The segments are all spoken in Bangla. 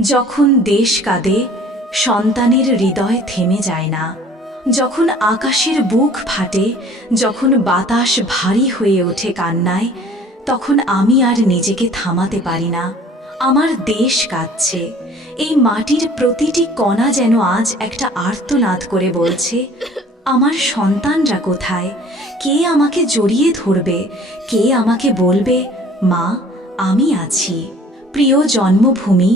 যখন দেশ কাঁদে, সন্তানের হৃদয় থেমে যায় না। যখন আকাশের বুক ফাটে, যখন বাতাস ভারী হয়ে ওঠে কান্নায়, তখন আমি আর নিজেকে থামাতে পারি না। আমার দেশ কাঁদছে। এই মাটির প্রতিটি কণা যেন আজ একটা আর্তনাদ করে বলছে, আমার সন্তানরা কোথায়? কে আমাকে জড়িয়ে ধরবে? কে আমাকে বলবে, মা, আমি আছি প্রিয় জন্মভূমি,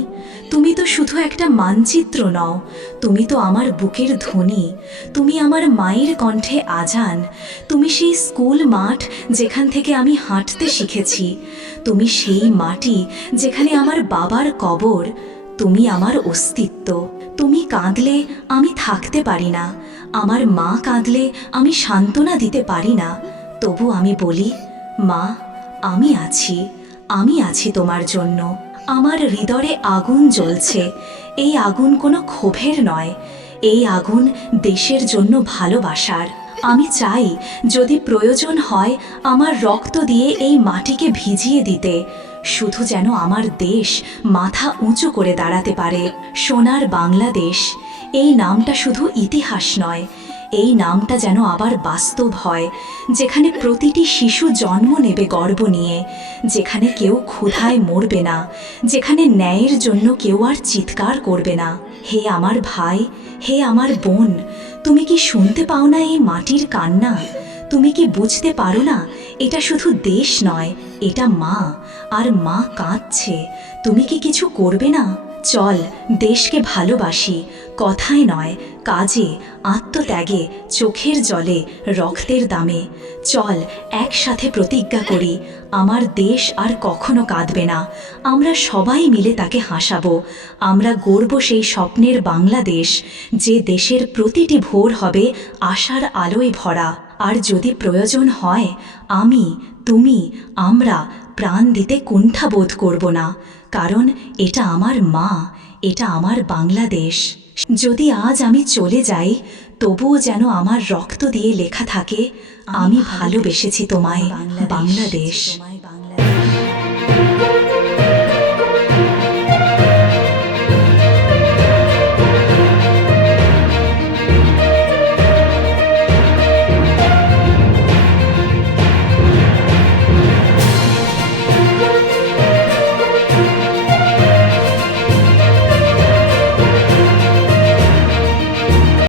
তুমি তো শুধু একটা মানচিত্র নও, তুমি তো আমার বুকের ধ্বনি, তুমি আমার মায়ের কণ্ঠে আজান, তুমি সেই স্কুল মাঠ যেখান থেকে আমি হাঁটতে শিখেছি, তুমি সেই মাটি যেখানে আমার বাবার কবর, তুমি আমার অস্তিত্ব, তুমি কাঁদলে আমি থাকতে পারি না, আমার মা কাঁদলে আমি সান্ত্বনা দিতে পারি না, তবু আমি বলি, মা, আমি আছি আমি আছি তোমার জন্য। আমার হৃদয়ে আগুন জ্বলছে। এই আগুন কোনো ক্ষোভের নয়। এই আগুন দেশের জন্য ভালোবাসার। আমি চাই যদি প্রয়োজন হয় আমার রক্ত দিয়ে এই মাটিকে ভিজিয়ে দিতে। শুধু যেন আমার দেশ মাথা উঁচু করে দাঁড়াতে পারে। সোনার বাংলাদেশ। এই নামটা শুধু ইতিহাস নয় এই নামটা যেন আবার বাস্তব হয়, যেখানে প্রতিটি শিশু জন্ম নেবে গর্ব নিয়ে, যেখানে কেউ ক্ষুধায় মরবে না, যেখানে ন্যায়ের জন্য কেউ আর চিৎকার করবে না। হে আমার ভাই, হে আমার বোন, তুমি কি শুনতে পাও না এই মাটির কান্না? তুমি কি বুঝতে পারো না, এটা শুধু দেশ নয়, এটা মা, আর মা কাঁদছে। তুমি কি কিছু করবে না? চল, দেশকে ভালোবাসি কথায় নয়, কাজে, আত্মত্যাগে, চোখের জলে, রক্তের দামে। চল, একসাথে প্রতিজ্ঞা করি, আমার দেশ আর কখনো কাঁদবে না। আমরা সবাই মিলে তাকে হাসাবো। আমরা গর্ব সেই স্বপ্নের বাংলাদেশ, যে দেশের প্রতিটি ভোর হবে আশার আলোয় ভরা। আর যদি প্রয়োজন হয়, আমি, তুমি, আমরা প্রাণ দিতে কুণ্ঠা বোধ করব না। কারণ এটা আমার মা, এটা আমার বাংলাদেশ। যদি আজ আমি চলে যাই তবুও যেন আমার রক্ত দিয়ে লেখা থাকে আমি ভালোবেসেছি তোমায় বাংলাদেশ।